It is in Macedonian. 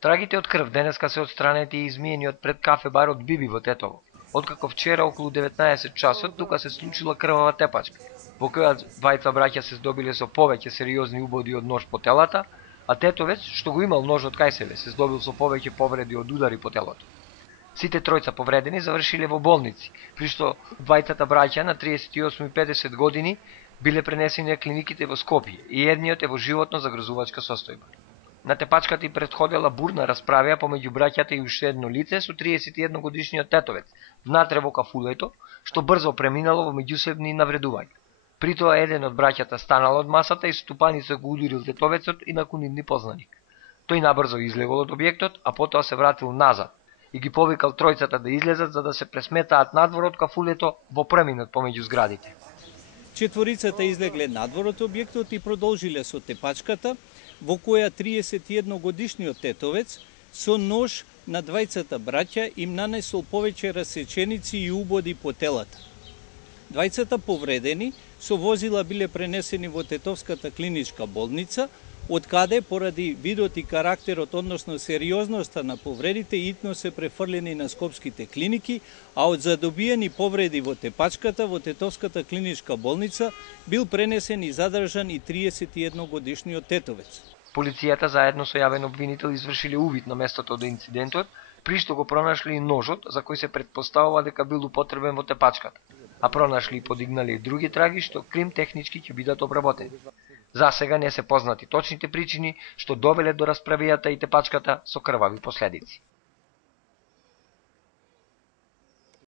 Трагите од крв денеска се отстранети и измиени пред кафе барот Биби во Тетово. Откако вчера околу 19 часот тука се случила крвава тепачка, во која двајца браќа се здобиле со повеќе сериозни убоди од нож по телата, а тетовец, што го имал ножот кај себе, се здобил со повеќе повреди од удари по телото. Сите тројца повредени завршиле во болници, при што двајцата браќа на 38 и 50 години биле пренесени на клиниките во Скопје и едниот е во животно загрозувачка состојба. На тепачката и претходела бурна расправа помеѓу браќата и уште едно лице со 31 годишниот тетовец внатре во кафулето, што брзо преминало во меѓусебни навредувања. При тоа еден од браќата станал од масата и ступаница го удирил тетовецот и након нивни познаник. Тој набрзо излегол од објектот, а потоа се вратил назад и ги повикал тројцата да излезат за да се пресметаат надвор од кафулето во преминот помеѓу зградите. Четворицата излегле надвор од објектот и продолжиле со тепачката, во која 31 годишниот тетовец со нож на двајцата браќа им нанесол повеќе расеченици и убоди по телата. Двајцата повредени со возила биле пренесени во Тетовската клиничка болница, од каде поради видот и карактерот, односно сериозноста на повредите, итно се префрлени на скопските клиники, а од задобиени повреди во тепачката во Тетовската клиничка болница бил пренесен и задржан и 31 годишниот тетовец. Полицијата заедно со јавен обвинител извршиле увид на местото до инцидентот, при што го пронашли и ножот за кој се претпоставува дека бил употребен во тепачката, а пронашли и подигнале и други траги што крим технички ќе бидат обработени. За сега не се познати точните причини што довеле до расправијата и тепачката со крвави последици.